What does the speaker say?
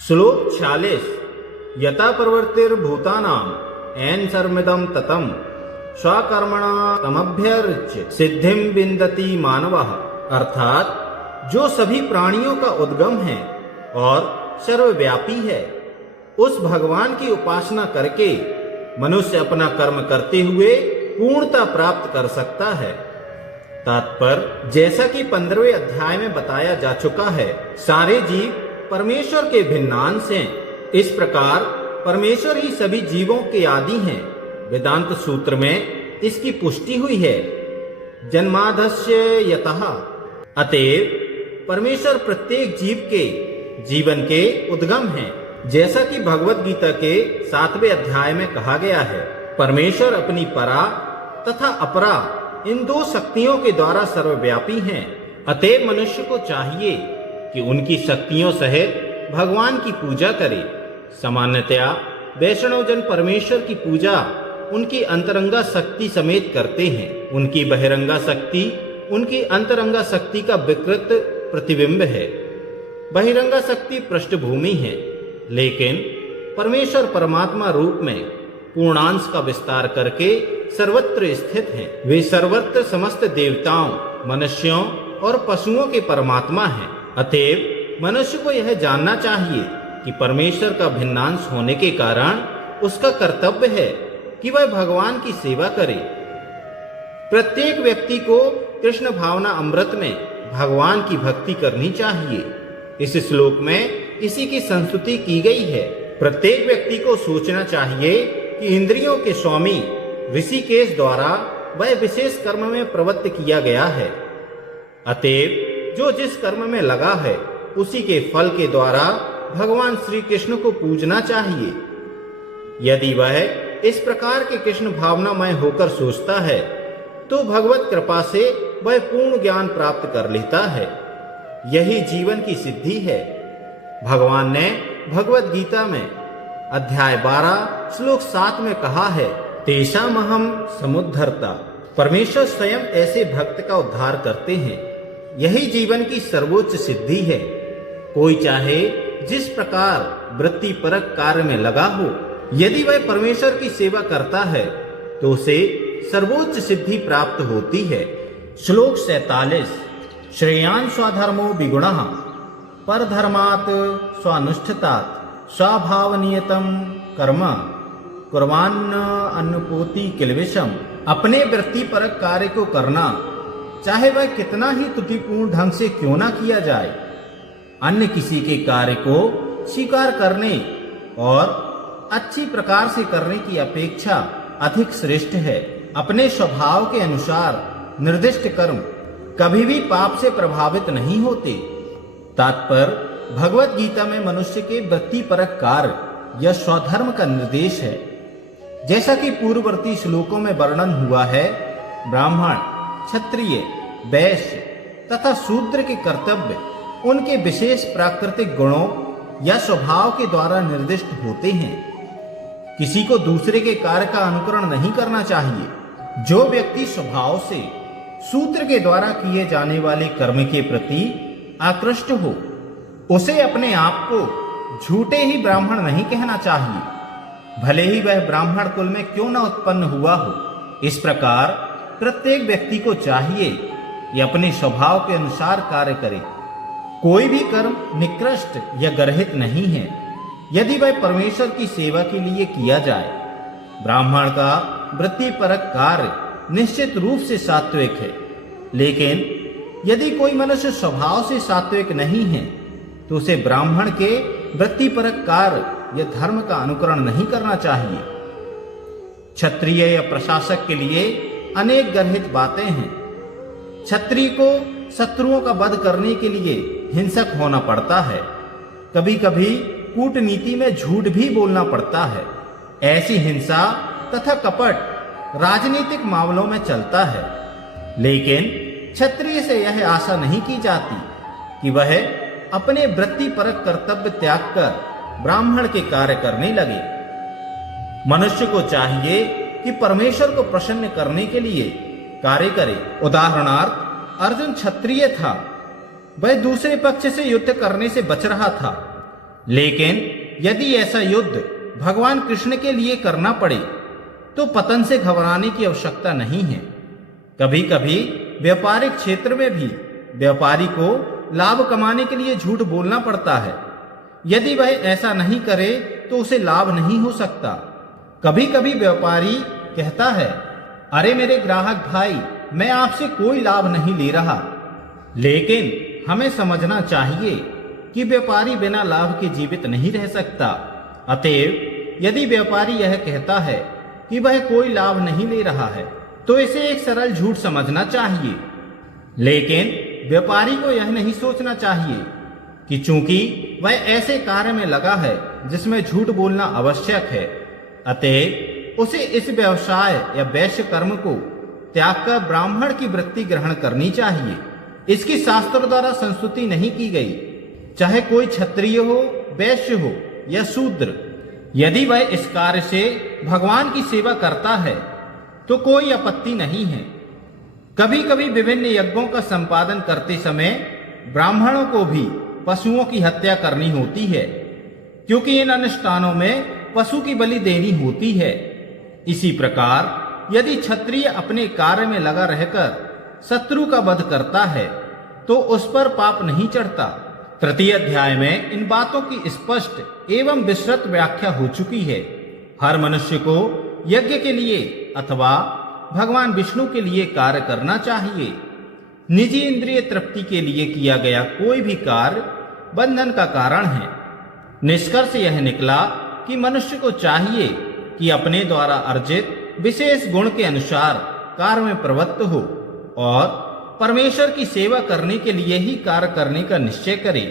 श्लोक 46। यथा प्रवृत्तिर्भूतानां एन सर्वमिदं ततं स्वकर्मणा तमभ्यर्च्य सिद्धिं विन्दति मानवः। अर्थात जो सभी प्राणियों का उद्गम है और सर्वव्यापी है, उस भगवान की उपासना करके मनुष्य अपना कर्म करते हुए पूर्णता प्राप्त कर सकता है। तात्पर्य, जैसा कि 15वें अध्याय में बताया जा चुका है, सारे जीव परमेश्वर के भिन्न अंश हैं। इस प्रकार परमेश्वर ही सभी जीवों के आदि हैं। वेदांत सूत्र में इसकी पुष्टि हुई है, जन्मादस्य यतः। अतएव परमेश्वर प्रत्येक जीव के जीवन के उद्गम हैं। जैसा कि भगवत गीता के 7वें अध्याय में कहा गया है, परमेश्वर अपनी परा तथा अपरा इन दो शक्तियों के द्वारा सर्वव्यापी हैं। अतएव मनुष्य को चाहिए कि उनकी शक्तियों सहित भगवान की पूजा करे। सामान्यतया वैष्णव जन परमेश्वर की पूजा उनकी अंतरंगा शक्ति समेत करते हैं। उनकी बहिरंगा शक्ति उनकी अंतरंगा शक्ति का विकृत प्रतिबिंब है। बहिरंगा शक्ति पृष्ठभूमि है, लेकिन परमेश्वर परमात्मा रूप में पूर्णांश का विस्तार करके सर्वत्र स्थित हैं। वे सर्वत्र समस्त देवताओं, मनुष्यों और पशुओं के परमात्मा हैं। अतएव मनुष्य को यह जानना चाहिए कि परमेश्वर का भिन्नांश होने के कारण उसका कर्तव्य है कि वह भगवान की सेवा करे। प्रत्येक व्यक्ति को कृष्ण भावना अमृत में भगवान की भक्ति करनी चाहिए। इस श्लोक में इसी की संस्तुति की गई है। प्रत्येक व्यक्ति को सोचना चाहिए कि इंद्रियों के स्वामी ऋषिकेश द्वारा वह विशेष कर्म में प्रवृत्त किया गया है। अतएव जो जिस कर्म में लगा है, उसी के फल के द्वारा भगवान श्री कृष्ण को पूजना चाहिए। यदि वह इस प्रकार के कृष्ण भावनामय होकर सोचता है, तो भगवत कृपा से वह पूर्ण ज्ञान प्राप्त कर लेता है। यही जीवन की सिद्धि है। भगवान ने भगवत गीता में अध्याय 12 श्लोक 7 में कहा है, तेषामहं समुद्धर्ता। परमेश्वर स्वयं ऐसे भक्त का उद्धार करते हैं। यही जीवन की सर्वोच्च सिद्धि है। कोई चाहे जिस प्रकार वृत्तिपरक कार्य में लगा हो, यदि वह परमेश्वर की सेवा करता है तो उसे सर्वोच्च सिद्धि प्राप्त होती है। श्लोक 47। श्रेयान् स्वधर्मो विगुणः परधर्मात् स्वानुष्ठितात् स्वभावनियतं कर्म कुर्वान्न अन्नपोति किल्बिषम्। अपने वृत्तिपरक कार्य को करना, चाहे वह कितना ही त्रुटिपूर्ण ढंग से क्यों ना किया जाए, अन्य किसी के कार्य को स्वीकार करने और अच्छी प्रकार से करने की अपेक्षा अधिक श्रेष्ठ है। अपने स्वभाव के अनुसार निर्दिष्ट कर्म कभी भी पाप से प्रभावित नहीं होते। तात्पर्य, भगवत गीता में मनुष्य के वृत्तिपरक कार्य या स्वधर्म का निर्देश है। जैसा कि पूर्ववर्ती श्लोकों में वर्णन हुआ है, ब्राह्मण, क्षत्रिय, वैश्य तथा शूद्र के कर्तव्य उनके विशेष प्राकृतिक गुणों या स्वभाव के द्वारा निर्दिष्ट होते हैं। किसी को दूसरे के कार्य का अनुकरण नहीं करना चाहिए। जो व्यक्ति स्वभाव से शूद्र के द्वारा किए जाने वाले कर्म के प्रति आकृष्ट हो, उसे अपने आप को झूठे ही ब्राह्मण नहीं कहना चाहिए, भले ही वह ब्राह्मण कुल में क्यों न उत्पन्न हुआ हो। इस प्रकार प्रत्येक व्यक्ति को चाहिए कि अपने स्वभाव के अनुसार कार्य करे। कोई भी कर्म निकृष्ट या गर्हित नहीं है यदि वह परमेश्वर की सेवा के लिए किया जाए। ब्राह्मण का वृत्तिपरक कार्य निश्चित रूप से सात्विक है, लेकिन यदि कोई मनुष्य स्वभाव से सात्विक नहीं है तो उसे ब्राह्मण के वृत्तिपरक कार्य या धर्म का अनुकरण नहीं करना चाहिए। क्षत्रिय या प्रशासक के लिए अनेक गर्हित बातें हैं। क्षत्रिय को शत्रुओं का वध करने के लिए हिंसक होना पड़ता है। कभी कभी कूटनीति में झूठ भी बोलना पड़ता है। ऐसी हिंसा तथा कपट राजनीतिक मामलों में चलता है, लेकिन क्षत्रिय से यह आशा नहीं की जाती कि वह अपने वृत्तिपरक कर्तव्य त्याग कर ब्राह्मण के कार्य करने लगे। मनुष्य को चाहिए कि परमेश्वर को प्रसन्न करने के लिए कार्य करे। उदाहरणार्थ, अर्जुन क्षत्रिय था, वह दूसरे पक्ष से युद्ध करने से बच रहा था, लेकिन यदि ऐसा युद्ध भगवान कृष्ण के लिए करना पड़े तो पतन से घबराने की आवश्यकता नहीं है। कभी कभी व्यापारिक क्षेत्र में भी व्यापारी को लाभ कमाने के लिए झूठ बोलना पड़ता है। यदि वह ऐसा नहीं करे तो उसे लाभ नहीं हो सकता। कभी कभी व्यापारी कहता है, अरे मेरे ग्राहक भाई, मैं आपसे कोई लाभ नहीं ले रहा। लेकिन हमें समझना चाहिए कि व्यापारी बिना लाभ के जीवित नहीं रह सकता। अतएव यदि व्यापारी यह कहता है कि वह कोई लाभ नहीं ले रहा है तो इसे एक सरल झूठ समझना चाहिए। लेकिन व्यापारी को यह नहीं सोचना चाहिए कि चूंकि वह ऐसे कार्य में लगा है जिसमें झूठ बोलना आवश्यक है, अतएव उसे इस व्यवसाय या वैश्य कर्म को त्याग कर ब्राह्मण की वृत्ति ग्रहण करनी चाहिए। इसकी शास्त्रों द्वारा संस्तुति नहीं की गई, चाहे कोई क्षत्रिय हो, वैश्य हो या शूद्र। यदि वह इस कार्य से भगवान की सेवा करता है तो कोई आपत्ति नहीं है। कभी कभी विभिन्न यज्ञों का संपादन करते समय ब्राह्मणों को भी पशुओं की हत्या करनी होती है, क्योंकि इन अनुष्ठानों में पशु की बलि देनी होती है। इसी प्रकार यदि क्षत्रिय अपने कार्य में लगा रहकर शत्रु का वध करता है तो उस पर पाप नहीं चढ़ता। तृतीय अध्याय में इन बातों की स्पष्ट एवं विस्तृत व्याख्या हो चुकी है। हर मनुष्य को यज्ञ के लिए अथवा भगवान विष्णु के लिए कार्य करना चाहिए। निजी इंद्रिय तृप्ति के लिए किया गया कोई भी कार्य बंधन का कारण है। निष्कर्ष यह निकला कि मनुष्य को चाहिए कि अपने द्वारा अर्जित विशेष गुण के अनुसार कार्य में प्रवृत्त हो और परमेश्वर की सेवा करने के लिए ही कार्य करने का निश्चय करे।